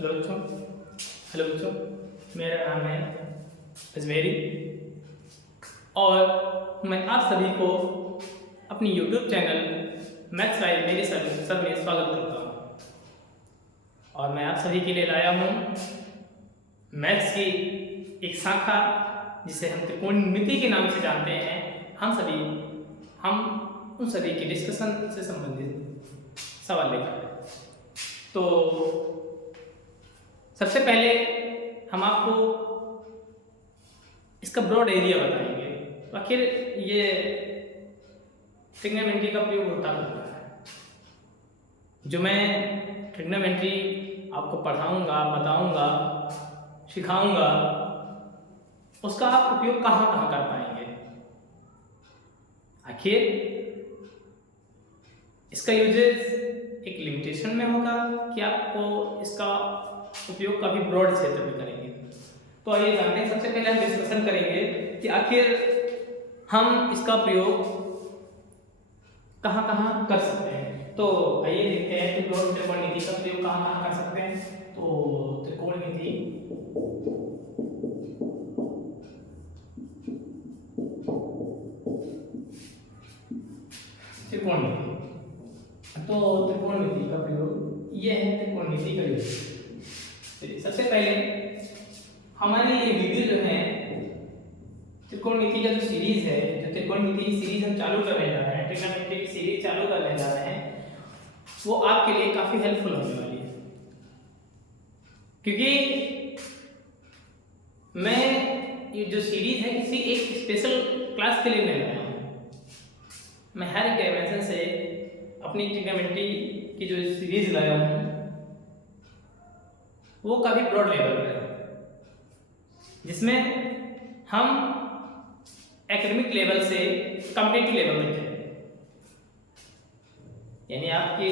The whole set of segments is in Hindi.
हेलो बच्चों। हेलो बच्चों, मेरा नाम है अजमेरी और मैं आप सभी को अपनी यूट्यूब चैनल मैथ्स बाय मेरी सर में स्वागत करता हूँ। और मैं आप सभी के लिए लाया हूँ मैथ्स की एक शाखा जिसे हम त्रिकोणमिति के नाम से जानते हैं। हम उन सभी के डिस्कशन से संबंधित सवाल लेकर आए। तो सबसे पहले हम आपको इसका ब्रॉड एरिया बताएंगे। तो आखिर ये ट्रिग्नोमेट्री का प्रयोग होता है, जो मैं ट्रिग्नोमेट्री आपको पढ़ाऊंगा, बताऊंगा, सिखाऊंगा, उसका आप उपयोग कहाँ कहाँ कर पाएंगे। आखिर इसका यूजेस एक लिमिटेशन में होगा कि आपको इसका उपयोग काफ़ी ब्रॉड क्षेत्र में करेंगे। तो आइए जानते हैं। सबसे पहले हम डिस्कशन करेंगे कि आखिर हम इसका प्रयोग कहाँ कहाँ कर सकते हैं। तो आइए देखते हैं कि त्रिकोणमिति का प्रयोग कहाँ कहाँ कर सकते हैं। तो त्रिकोणमिति का प्रयोग ये है। त्रिकोणमिति का यूज सबसे पहले हमारे ये वीडियो जो है त्रिकोणमिति का जो सीरीज है, जो त्रिकोणमिति की सीरीज हम चालू करने जा रहे हैं, ट्रिग्नोमेट्री की सीरीज चालू करने जा रहे हैं, वो आपके लिए काफी हेल्पफुल होने वाली है। क्योंकि मैं ये जो सीरीज है किसी एक स्पेशल क्लास के लिए नहीं लाया हूँ। मैं हर एक डायमेंशन से अपनी ट्रिग्नोमेट्री की जो सीरीज लाया हूँ वो काफी ब्रॉड लेवल पर है, जिसमें हम एकेडमिक लेवल से कॉम्पिटिटिव लेवल तक जाएंगे। यानी आपके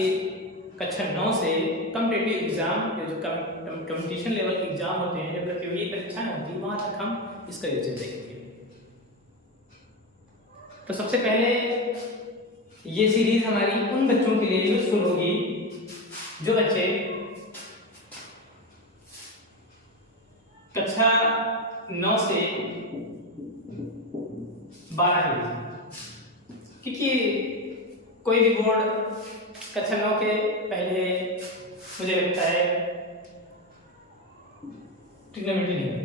कक्षा 9 से कॉम्पिटिटिव एग्जाम, जो कंपटीशन लेवल के एग्जाम होते हैं, जो प्रतियोगी परीक्षाएं होती हैं, वहां तक हम इसका यूजेस देखेंगे। तो सबसे पहले ये सीरीज हमारी उन बच्चों के लिए यूजफुल होगी जो बच्चे कक्षा 9 से 12 क्योंकि कोई भी बोर्ड कक्षा 9 के पहले मुझे लगता है ट्रिग्नोमेट्री नहीं है,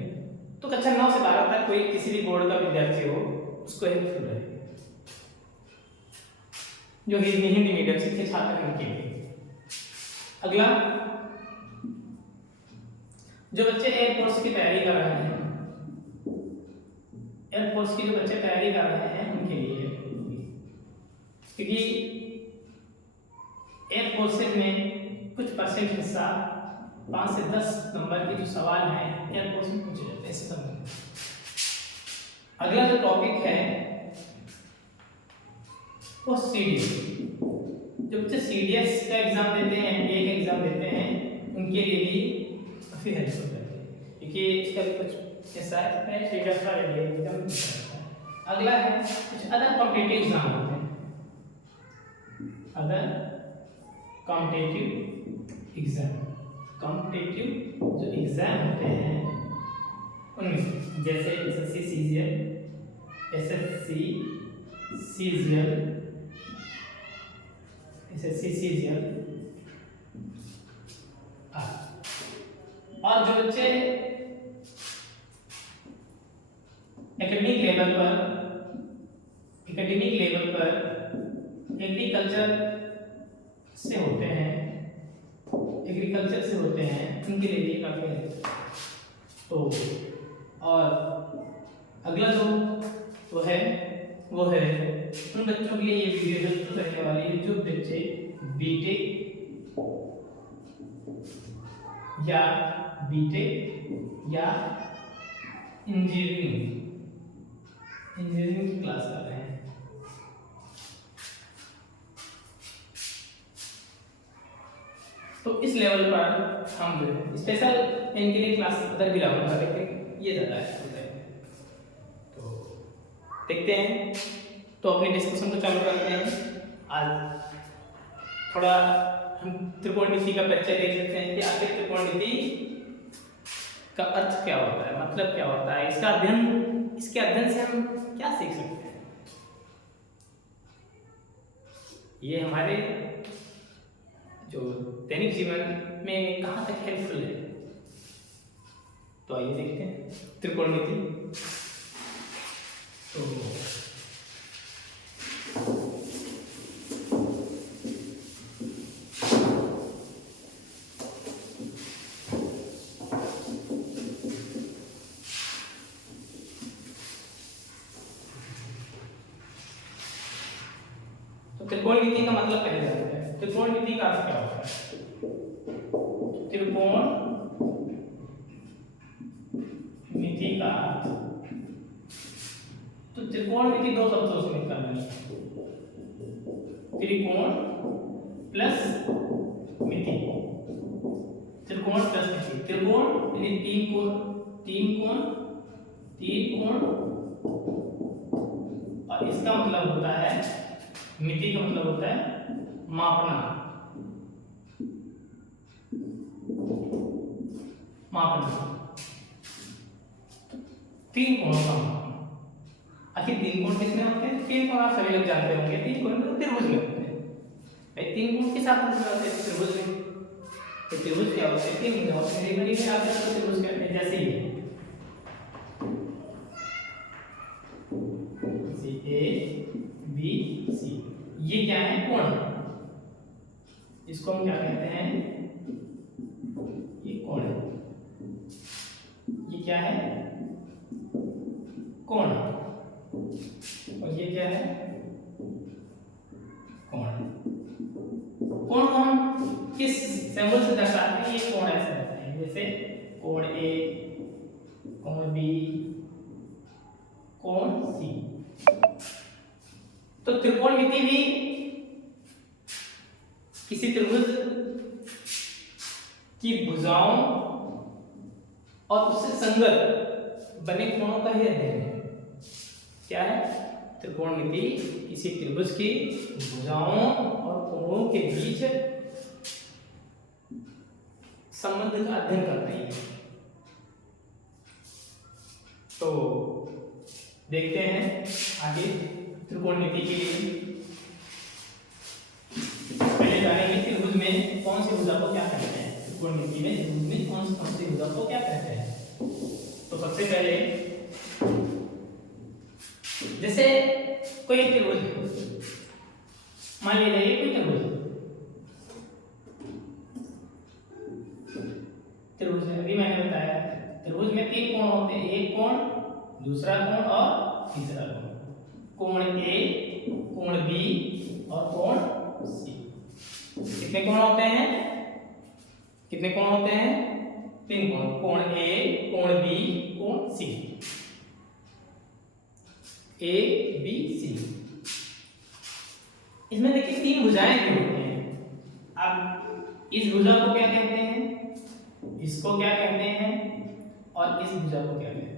तो कक्षा 9 से 12 तक कोई किसी भी बोर्ड का विद्यार्थी हो उसको हेल्पफुल है, जो हिंदी मीडियम से छात्र उनके लिए। अगला, जो बच्चे एयरफोर्स की तैयारी कर रहे हैं, एयरफोर्स की जो बच्चे तैयारी कर रहे हैं उनके लिए, क्योंकि एयरफोर्सेज में कुछ परसेंट हिस्सा 5 से 10 नंबर के जो सवाल हैं एयरफोर्स में पूछे जाते हैं इससे संबंधित। अगला जो टॉपिक है वो सीडीएस। जो बच्चे सीडीएस का एग्जाम देते हैं, एनडीए का एग्जाम देते हैं, उनके लिए भी काफी हेल्पफुल है, क्योंकि इसका कुछ ऐसा है सीडीएस का एनडीए एग्जाम। अगला है कुछ अदर कॉम्पिटिटिव एग्जाम होते हैं, अदर कॉम्पिटिटिव एग्जाम। कॉम्पिटिटिव जो एग्जाम होते हैं उनमें जैसे SSC CGL, SSC CGL, SSC CGL. और जो बच्चे एकेडमिक लेवल पर एग्रीकल्चर से होते हैं उनके लिए भी काफी है। तो और अगला जो वो है उन बच्चों के लिए ये वीडियो हेल्पफुल रहने वाली है जो बच्चे बीटेक या इंजीनियरिंग की क्लास कर रहे हैं। तो इस लेवल पर हम स्पेशल इनके लिए क्लास उधर भी लाऊंगा, लेकिन ये ज़्यादा है। तो देखते हैं। तो अपने डिस्कशन को चालू करते हैं। आज थोड़ा हम त्रिकोणमिति का परिचय देख सकते हैं कि आखिर त्रिकोणमिति का अर्थ क्या होता है, मतलब क्या होता है, इसके अध्ययन से हम क्या सीख सकते हैं, ये हमारे जो दैनिक जीवन में कहाँ तक हेल्पफुल है। तो आइए देखते हैं त्रिकोणमिति। तो त्रिकोणमिति का मतलब पहले जानते हैं। त्रिकोणमिति का अर्थ क्या होता है? त्रिकोण मिति का अर्थ, तो त्रिकोणमिति दो शब्दों से निकलना है, त्रिकोण प्लस मिति, त्रिकोण प्लस मिति। त्रिकोण यानी तीन कोण और इसका मतलब होता है, मिति का मतलब होता है मापना, तीन कोणों का मापना। आखिर तीन कोण कितने होते हैं? तीन कोण आप सभी लोग जानते होंगे, तीन कोण तो त्रिभुज में होते हैं। भाई तीन कोण के साथ मतलब होते हैं त्रिभुज में। तो त्रिभुज क्या होते हैं? तीन भुजा होते हैं, बड़ी में आप लोग त्रिभुज कहते हैं, जैसे ये ए बी सी, ये क्या है? कोण। इसको हम क्या कहते हैं? ये कोण है। ये क्या है? कोण। और ये क्या है? कोण। कोण को हम किस सिंबल से दर्शाते हैं? ये कोण ऐसे रहते हैं, जैसे कोण ए, कोण बी, कोण सी। तो त्रिकोणमिति भी किसी त्रिभुज की भुजाओं और उससे संगत बने कोणों का ही अध्ययन है। क्या है? त्रिकोणमिति किसी त्रिभुज की भुजाओं और कोणों के बीच संबंध का अध्ययन करता है। तो देखते हैं आगे त्रिकोणमिति के लिए। पहले जानेंगे त्रिभुज में कौन सी भुजा को क्या कहते हैं। त्रिकोणमिति में त्रिभुज में कौन सी भुजा को क्या कहते हैं? तो सबसे पहले जैसे कोई एक त्रिभुज है, मान लीजिए कोई त्रिभुज है। अभी मैंने बताया त्रिभुज में तीन कोण होते हैं, एक कोण, दूसरा कोण और तीसरा कोण। कोण ए, कोण बी और कोण सी। कितने कोण होते हैं? कितने कोण होते हैं? तीन कोण। कोण ए, कोण बी, कोण सी। A B C. इसमें देखिए तीन भुजाएं भी होती हैं। अब इस भुजा को क्या कहते हैं, इसको क्या कहते हैं और इस भुजा को क्या कहते हैं?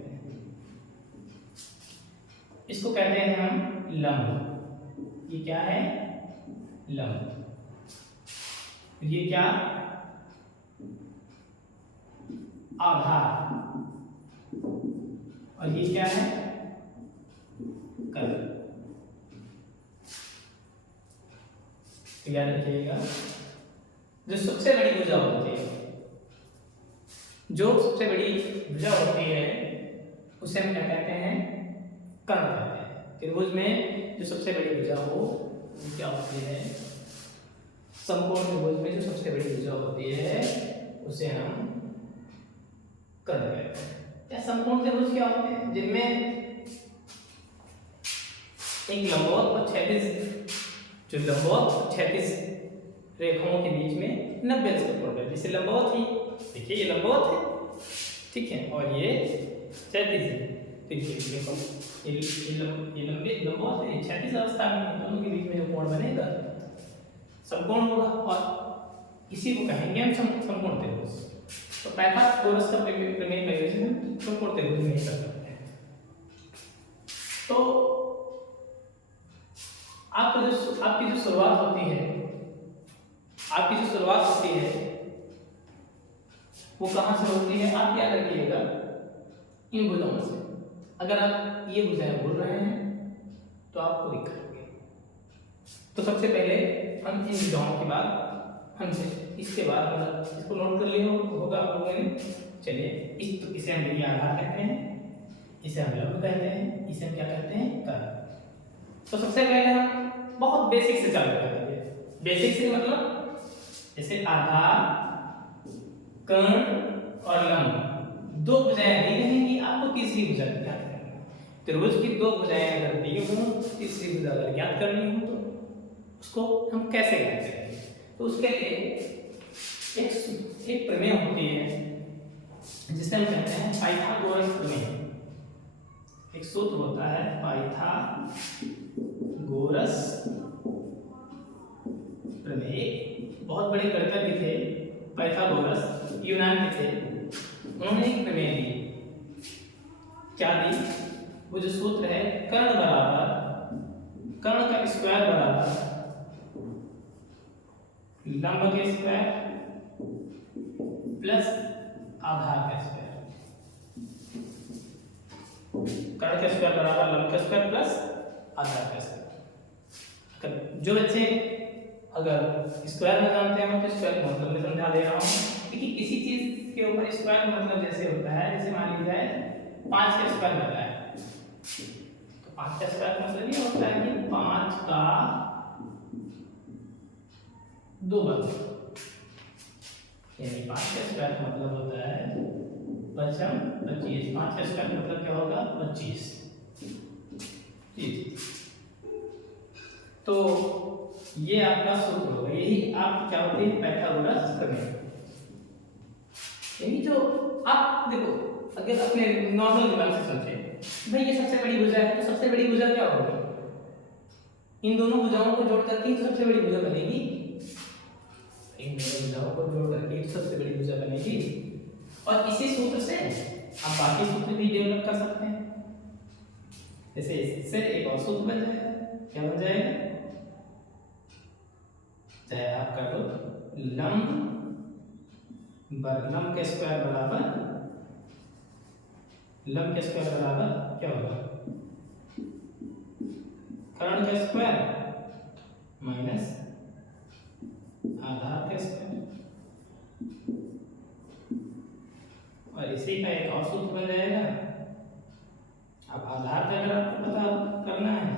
इसको कहते हैं हम लंब। ये क्या है? लंब। ये क्या? आधार। और ये क्या है? कर्व। याद रखिएगा, जो सबसे बड़ी भुजा होती है, जो सबसे बड़ी भुजा होती है उसे हम क्या कहते हैं? कर्ण कहते हैं। त्रिभुज में जो सबसे बड़ी भुजा हो वो क्या होती है? समकोण त्रिभुज में जो सबसे बड़ी भुजा होती है उसे हम कर्ण कहते हैं। या समकोण त्रिभुज क्या होते हैं? जिनमें एक लंबवत और क्षैतिज, जो लंबवत और क्षैतिज रेखाओं के बीच में 90 अंश का कोण है। जैसे लंबवत ही देखिए, ये लंबवत है, ठीक है, और ये क्षैतिज है। तो ये लंबे लंबवत है, क्षैतिज अवस्था में दोनों के बीच में जो कोण बनेगा समकोण होगा, और इसी को कहेंगे हम समकोण त्रिभुज। तो पाइथागोरस का प्रमेय प्रयोजन हम समकोण त्रिभुज में कर सकते हैं। तो आपकी जो शुरुआत होती है, आपकी जो शुरुआत होती है वो कहाँ से होती है, आप याद रखिएगा इन भुजाओं से। अगर आप ये भुजाएं बोल रहे हैं तो आपको दिक्कत होगी। तो सबसे पहले हम इन भुजाओं के बाद हमसे इसके बाद हम इसको नोट कर लिया होगा आप लोगों ने। चलिए इसे हम देखिए आधार कहते हैं, इसे हम लंब कहते हैं, इसे हम क्या कहते हैं, कर्ण। तो सबसे पहले हम बहुत बेसिक से चालू करेंगे। बेसिक से मतलब जैसे आधार, कर्ण और लंब, दो भुजाएं दी रहेंगी, आपको तीसरी भुजा ज्ञात करनी है। त्रिभुज की दो भुजाएं अगर दी हो, तीसरी भुजा अगर ज्ञात करनी हो तो उसको हम कैसे ज्ञात करेंगे? तो उसके लिए एक प्रमेय होती है जिसे हम कहते हैं पाइथागोरस प्रमेय। एक सूत्र होता है पाइथागोरस प्रमेय। बहुत बड़े गणितज्ञ थे पाइथागोरस, यूनान के थे। उन्होंने एक प्रमेय दी। क्या दी? वो जो सूत्र है कर्ण का स्क्वायर बराबर लंब के स्क्वायर प्लस आधार का स्क्वायर। कर्ण का स्क्वायर बराबर लंब का स्क्वायर प्लस आधार का स्क्वायर। जो बच्चे अगर स्क्वायर में जानते हैं तो स्क्वायर का मतलब मैं समझा दे रहा हूँ। क्योंकि किसी चीज के ऊपर स्क्वायर का मतलब जैसे होता है, जैसे मान लीजिए 5 का स्क्वायर बना है तो 5 का स्क्वायर मतलब ये होता है कि 5 का 2 वर्ग, यानी 5 का स्क्वायर का मतलब होता है 25। 5 का स्क्वायर का मतलब क्या होगा? 25। ठीक, तो ये आपका सूत्र होगा। यही आपकी क्या होती है? पाइथागोरस प्रमेय। यानी जो आप देखो, अगर अपने नॉर्मल दिमाग से सोचे भाई ये सबसे बड़ी भुजा है, तो सबसे बड़ी भुजा क्या होगी? इन दोनों भुजाओं को जोड़ करके ही सबसे बड़ी भुजा बनेगी। इन दोनों भुजाओं को जोड़ करके ही सबसे बड़ी भुजा बनेगी। और इसी सूत्र से आप बाकी सूत्र भी डेवलप कर सकते हैं। जैसे इससे एक और सूत्र बन जाएगा। क्या बन जाएगा? चाहे आप कर लो लंब के स्क्वायर बराबर क्या होगा? कर्ण का स्क्वायर माइनस आधार का स्क्वायर। और इसी का एक और सूत्र बन जाएगा। अब आधार का अगर आपको पता करना है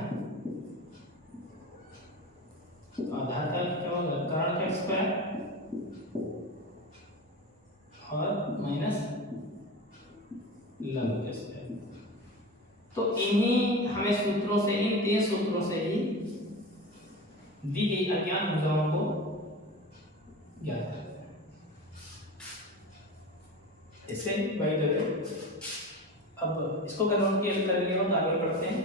तो आधार का क्या होगा? कर्ण का स्क्वायर और माइनस लंब का स्क्वायर। तो इन्हीं हमें सूत्रों से, इन 3 सूत्रों से ही दी गई अज्ञात भुजाओं को ज्ञात करते हैं। इससे वही जगह अब इसको कन्वर्ट कर लिया तो आगे बढ़ते हैं।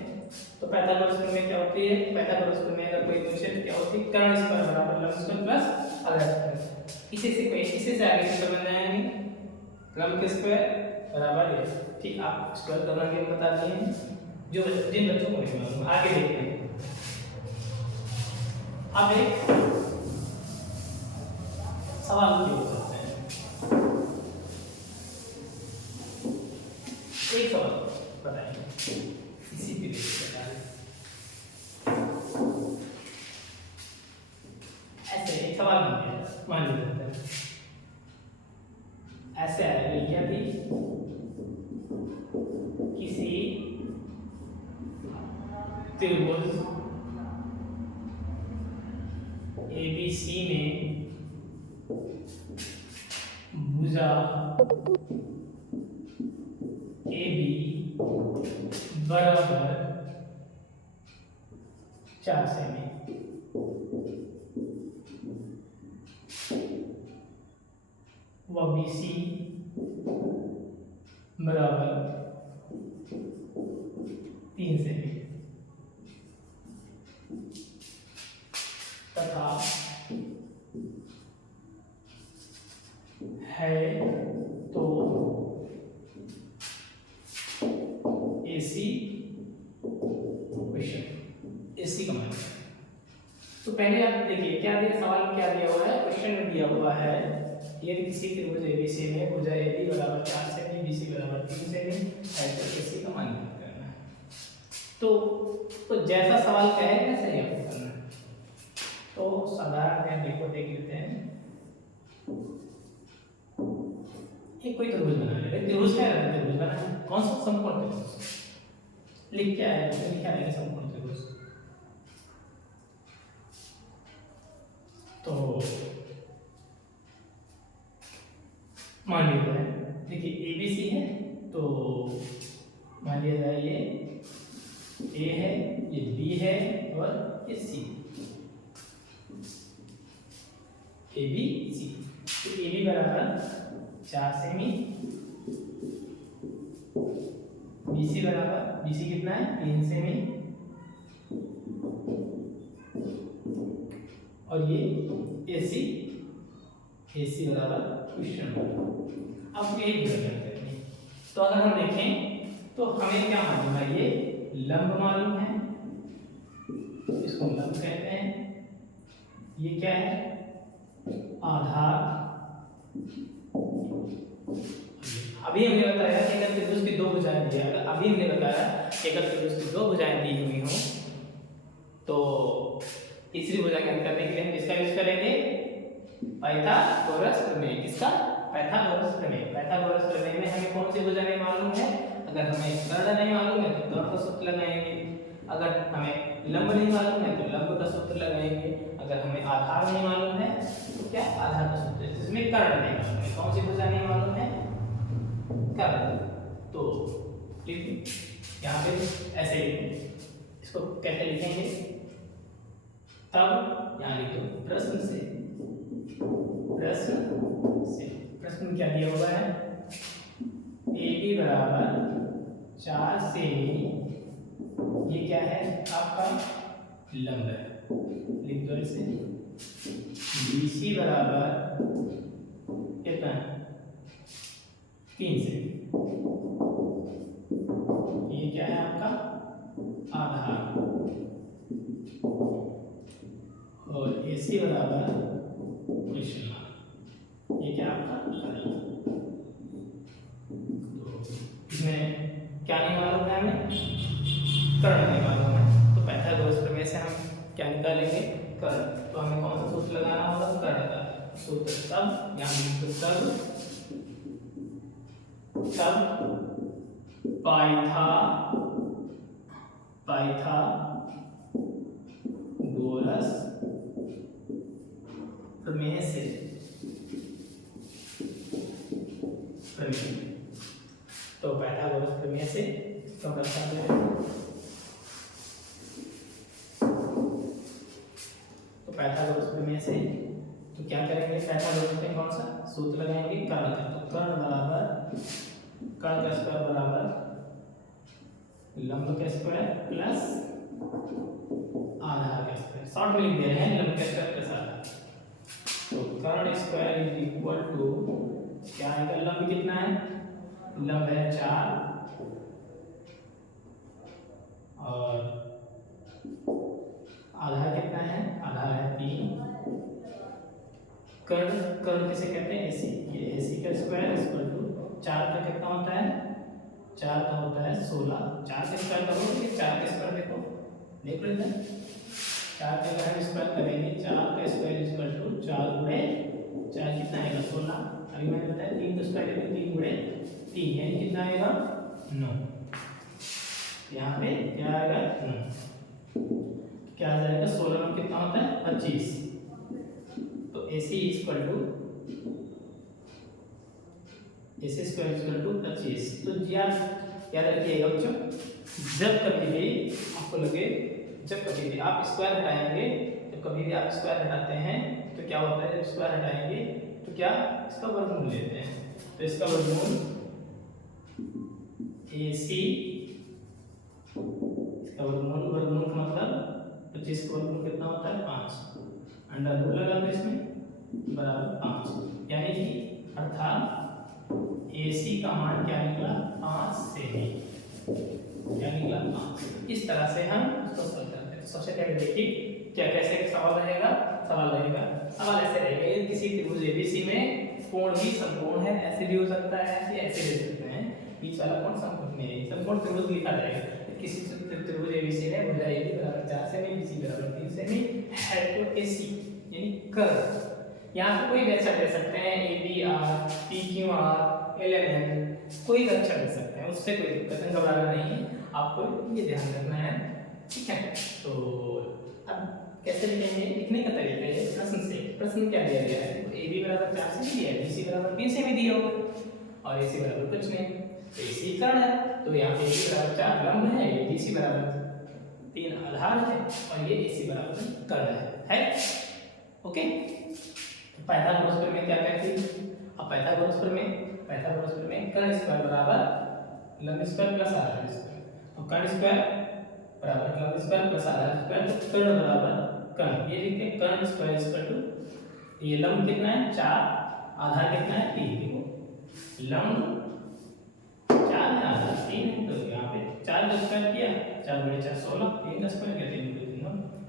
तो पाइथागोरस प्रमेय क्या होती है? पाइथागोरस प्रमेय अगर कोई पूछे तो क्या होती है? कर्ण स्क्वायर बराबर लंब स्क्वायर प्लस आधार स्क्वायर। इसी से आगे सूत्र बन जाएंगे लंब के स्क्वायर बराबर ये। ठीक, आप स्क्वायर करना भी बता दिए हैं, जो जिन बच्चों को नहीं मालूम। आगे देखते हैं। अब एक सवाल की ओर चलते हैं। एक सवाल बताइए इसी पे ऐसे एक सवाल बन गया। मान लीजिए ऐसे आएगा भी किसी त्रिभुज ABC में भुजा AB बराबर 4 सेमी। व BC बराबर 3 सेमी तथा है तो AC क्वेश्चन AC का मान। तो पहले आप देखिए क्या दिया, सवाल में क्या दिया हुआ है, क्वेश्चन में दिया हुआ है यदि किसी त्रिभुज एबीसी में भुजा एबी बराबर 4 सेमी, बीसी बराबर 3 सेमी, ऐसे एसी का मान ज्ञात करना है। तो जैसा सवाल कहेगा वैसे ही आपको करना है। तो साधारण ज्ञान को देख लेते हैं। एक कोई त्रिभुज बना ले, त्रिभुज क्या है, त्रिभुज बना है, कौन सा समकोण त्रिभुज, लिख क्या है, लिखा है समकोण त्रिभुज। तो मान लिया जाए, देखिए एबीसी है, तो मान लिया जाए ये ए है, ये बी है और ये सी, ए बी सी। तो ए बी बराबर 4 सेमी, बी सी बराबर, बी सी कितना है 3 सेमी, और ये ए सी बराबर क्वेश्चन। अब ये करते हैं। तो अगर हम देखें तो हमें क्या मालूम है, ये लंब मालूम है, इसको लंब कहते हैं। ये क्या है, आधार। अभी हमने बताया कि अगर त्रिभुज की दो भुजाएं दी है, अभी हमने बताया कि अगर त्रिभुज की दो भुजाएं दी हुई हों तो तीसरी भुजा ज्ञात करने के लिए हम किसका यूज करेंगे, पाइथागोरस प्रमेय। किसका, पाइथागोरस प्रमेय। पाइथागोरस प्रमेय में हमें कौन सी भुजा नहीं मालूम है, अगर हमें कर्ण नहीं मालूम है तो कर्ण का सूत्र लगाएंगे, अगर हमें लंब नहीं मालूम है तो लंब का सूत्र लगाएंगे, अगर हमें आधार नहीं मालूम है तो क्या, आधार का सूत्र। जिसमें कर्ण नहीं मालूम है, कौन सी भुजा नहीं मालूम है, कर्ण। तो यहाँ पे ऐसे इसको कैसे लिखेंगे, तब यहाँ लिख दो प्रश्न से। प्रश्न क्या दिया हुआ है, ए बी बराबर 4 सेमी, ये क्या है आपका लंब है, लिख दो इसे। बी सी बराबर कितना, 3 सेमी, ये क्या है आपका आधार, और ए सी बराबर क्वेश्चन मार्क, ये क्या आपका कर्ण। तो इसमें क्या नहीं मालूम है हमें, कर्ण नहीं मालूम है, तो पाइथागोरस प्रमेय से हम क्या निकालेंगे, कर्ण। तो हमें कौन सा सूत्र लगाना होगा, कर्ण का सूत्र। तब यहाँ तब पाइथागोरस प्रमेय से, तो पाइथागोरस प्रमेय से इसका मतलब है, तो पाइथागोरस प्रमेय से तो क्या करेंगे, पाइथागोरस में कौन सा सूत्र लगाएंगे, कर्ण का। तो कर्ण बराबर, कर्ण का स्क्वायर बराबर लंब का स्क्वायर प्लस आधार का स्क्वायर। शॉर्ट में लिख दे रहे हैं लंब का स्क्वायर प्लस आधार। तो कर्ण स्क्वायर इज इक्वल टू क्या आएगा, लंब कितना है, लंब है 4 और आधार कितना है, आधार है 3। कर्ण किसे कहते हैं, एसी। ये एसी का स्क्वायर इक्वल टू 4 का कितना होता है, 4 का होता है 16। 4 का स्क्वायर करोगे, 4 का स्क्वायर देख लो इधर, 4 का अगर हम स्क्वायर करेंगे, 4 का स्क्वायर इक्वल टू 4 गुणे 4 कितना आएगा 16। अभी मैंने बताया 3 का स्क्वायर है 3 गुणे 3 यानी कितना आएगा 9। यहाँ पे क्या आएगा 9, क्या आ जाएगा 16 में कितना होता है 25। तो AC equal to AC square equal to 25। तो याद रखिएगा बच्चों, जब कभी भी आपको लगे, जब कभी भी आप स्क्वायर हटाएंगे, तो कभी भी आप स्क्वायर हटाते हैं तो क्या होता है, जब स्क्वायर हटाएंगे तो क्या इसका वर्गमूल लेते हैं। तो इसका वर्गमूल AC, इसका वर्गमूल का मतलब 25 का वर्गमूल कितना होता है 5, अंडर रूट लगा दो इसमें बराबर 5, यानी कि अर्थात AC का मान क्या निकला 5 सेमी, क्या निकला 5। इस तरह से हम इसको सॉल्व करते हैं। सबसे पहले देखिए क्या कैसे सवाल रहेगा? सवाल ऐसे रहेगा, यदि किसी त्रिभुज एबीसी में कोण भी समकोण है, ऐसे भी हो सकता है या ऐसे ले सकते हैं, बीच वाला कोण समकोण में है, समकोण त्रिभुज लिखा जाएगा। किसी त्रिभुज एबीसी में भुजा एबी बराबर 4 सेमी, बीसी बराबर 3 सेमी है, तो एसी यानी कर्व, यहाँ पे कोई भी अच्छा दे सकते हैं, A B R, P Q R, L M N, कोई भी अच्छा दे सकते हैं, उससे कोई दिक्कत नहीं, घबराना नहीं है, आपको ये ध्यान रखना है, ठीक है। तो अब कैसे लिखेंगे? लिखने का तरीका है प्रश्न से। प्रश्न क्या दिया गया है? ए बी बराबर 4 से दिया है, बी सी बराबर 3 से भी दिया होगा और ए सी बराबर कुछ नहीं, तो ए सी कर्ण है, तो यहाँ पे ए बी बराबर 4 लंब है, ये बी सी बराबर 3 आधार है और ये ए सी बराबर कर्ण है? ओके। तो पाइथागोरस प्रमेय क्या कहती है? अब पाइथागोरस प्रमेय कर्ण स्क्वायर बराबर लंब स्क्वायर प्लस आधार स्क्वायर, तो कर्ण स्क्वायर बराबर लंब स्क्वायर प्लस आधार स्क्वायर, तो कर्ण बराबर कर्ण, ये लिखते हैं कर्ण स्क्वायर इक्वल टू, ये लंब कितना है 4, आधार कितना है 3, देखो लंब 4 है, आधार 3 है, तो यहाँ पे 4 का स्क्वायर किया, 4 बटे 4 16, 3 का स्क्वायर किया 3 बटे 3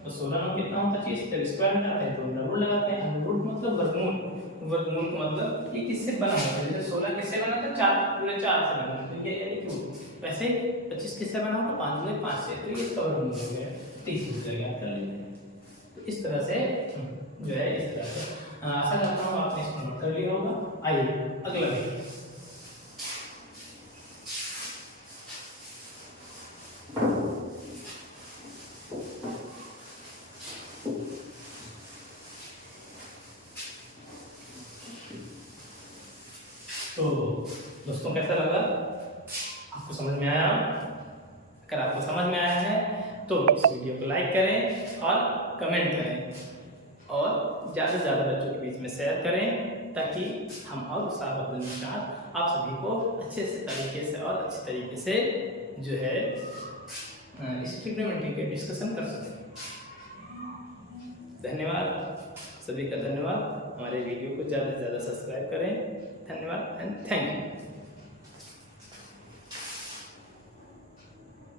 तो 16 में कितना होता है? फिर स्क्वायर हटाते हैं तो अंडर रूट लगाते हैं, अंडर रूट मतलब वर्गमूल, वर्गमूल का मतलब ये किससे बना होता है? जैसे 16 किससे बना था? 4 पूरे 4 से बना, तो ये यानी क्यों? वैसे 25 किससे बना होगा? 5 में 5 से, तो ये इसका वर्गमूल हो गया, 30 हो गया, कर लेते हैं। तो इस तरह से जो है, इस तरह से आशा करता हूँ आपने इसको नोट कर लिया होगा। आइए अगला देखिए। तो दोस्तों कैसा लगा? आपको समझ में आया? अगर आपको समझ में आया है तो इस वीडियो को लाइक करें और कमेंट करें और ज़्यादा से ज़्यादा बच्चों के बीच में शेयर करें, ताकि हम और उत्साह बदलने के साथ आप सभी को अच्छे से तरीके से और अच्छे तरीके से जो है इस ट्रिग्नोमेट्री के डिस्कशन कर सकें। धन्यवाद, सभी का धन्यवाद। हमारे वीडियो को ज़्यादा से ज़्यादा सब्सक्राइब करें। धन्यवाद एंड थैंक यू।